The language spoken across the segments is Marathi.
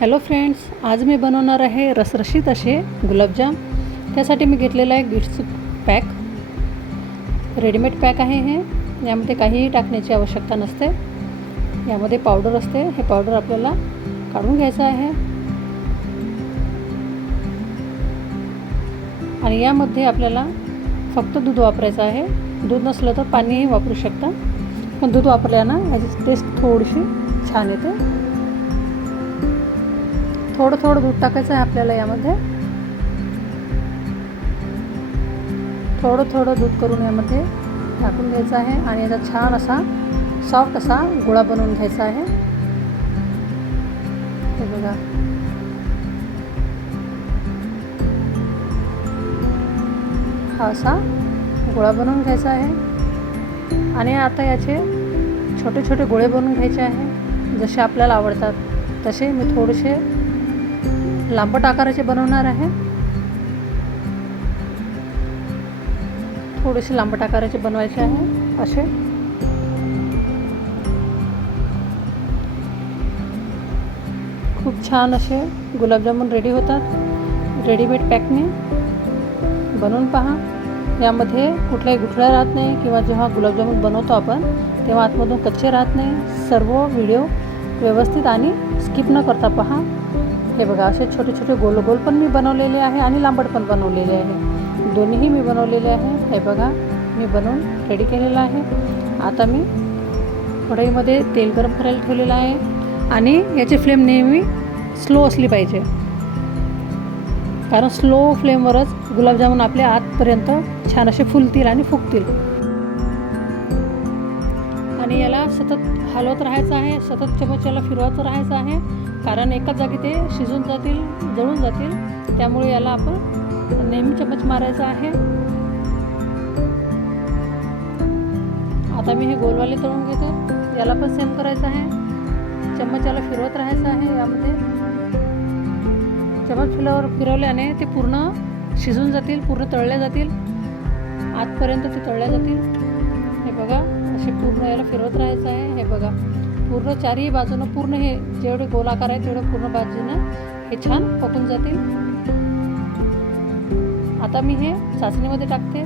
हॅलो फ्रेंड्स, आज मी बनवणार आहे रसरशीत असे गुलाबजाम। त्यासाठी मी घेतलेला आहे गिफ्ट पॅक। रेडीमेड पॅक आहे हे। यामध्ये काहीही टाकण्याची आवश्यकता नसते। यामध्ये पावडर असते। हे पावडर आपल्याला काढून घ्यायचं आहे आणि यामध्ये आपल्याला फक्त दूध वापरायचं आहे। दूध नसलं तर पाणीही वापरू शकता, पण दूध वापरल्यानं याची टेस्ट थोडीशी छान येते। थोडं थोडं दूध टाकायचं आहे आपल्याला। यामध्ये थोडं थोडं दूध करून यामध्ये टाकून घ्यायचं आहे आणि याचा छान असा सॉफ्ट असा गोळा बनवून घ्यायचा आहे। हे बघा, हा असा गोळा बनवून घ्यायचा आहे आणि आता याचे छोटे छोटे गोळे बनवून घ्यायचे आहे। जसे आपल्याला आवडतात तसे मी थोडेसे लांबट आकाराचे बनवणार आहे। थोडेसे लांबट आकाराचे बनवायचे आहे असे। खूप छान असे गुलाबजामुन रेडी होतात रेडीमेड पॅकने। बनवून पहा। यामध्ये कुठलाही गुठळा राहत नाही किंवा जेव्हा गुलाबजामुन बनवतो आपण तेव्हा आतमधून कच्चे राहत नाही। सर्व व्हिडिओ व्यवस्थित आणि स्किप न करता पहा। हे बघा, असे छोटे छोटे गोल गोल पण मी बनवलेले आहे आणि लांबट पण बनवलेले आहे। दोन्हीही मी बनवलेले आहे। हे बघा, मी बनवून रेडी केलेलं आहे। आता मी कढईमध्ये तेल गरम करायला ठेवलेलं आहे आणि याची फ्लेम नेहमी स्लो असली पाहिजे, कारण स्लो फ्लेमवरच गुलाबजामुन आपले आतपर्यंत छान असे फुलतील आणि फुगतील। आणि याला सतत हलवत राहायचं आहे, सतत चमच्याला फिरवत राहायचं आहे, कारण एकाच जागी ते शिजून जातील, जळून जातील। त्यामुळे याला आपण नेहमी चमच मारायचा आहे। आता मी हे गोलवाले तळून घेतो। याला पण सेम करायचं आहे। चमच्याला फिरवत राहायचं आहे। यामध्ये चमच फिरवल्याने ते पूर्ण शिजून जातील, पूर्ण तळल्या जातील, आतपर्यंत ते तळल्या जातील। हे बघा, असे पूर्ण याला फिरवत राहायचं आहे। हे बघा, पूर्ण चारही बाजूनं पूर्ण हे जेवढे गोलाकार आहे तेवढं पूर्ण बाजूनं हे छान पकून जातील। आता मी हे चाचणीमध्ये टाकते।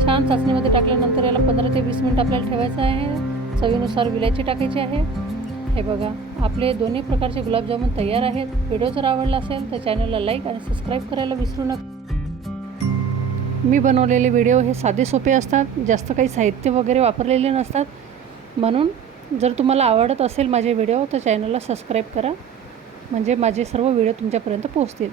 छान चाचणीमध्ये टाकल्यानंतर याला 15 ते 20 मिनिट आपल्याला ठेवायचं आहे। चवीनुसार विलायची टाकायची आहे। हे बघा, आपले दोन्ही प्रकारचे गुलाबजामुन तयार आहेत। व्हिडिओ जर आवडला असेल तर चॅनलला लाईक आणि सबस्क्राईब करायला विसरू नका। मी बनवलेले व्हिडिओ हे साधे सोपे असतात, जास्त काही साहित्य वगैरे वापरलेले नसतात। म्हणून जर तुम्हाला आवडत असेल माझे व्हिडिओ तर चॅनलला सबस्क्राईब करा, म्हणजे माझे सर्व व्हिडिओ तुमच्यापर्यंत पोहोचतील।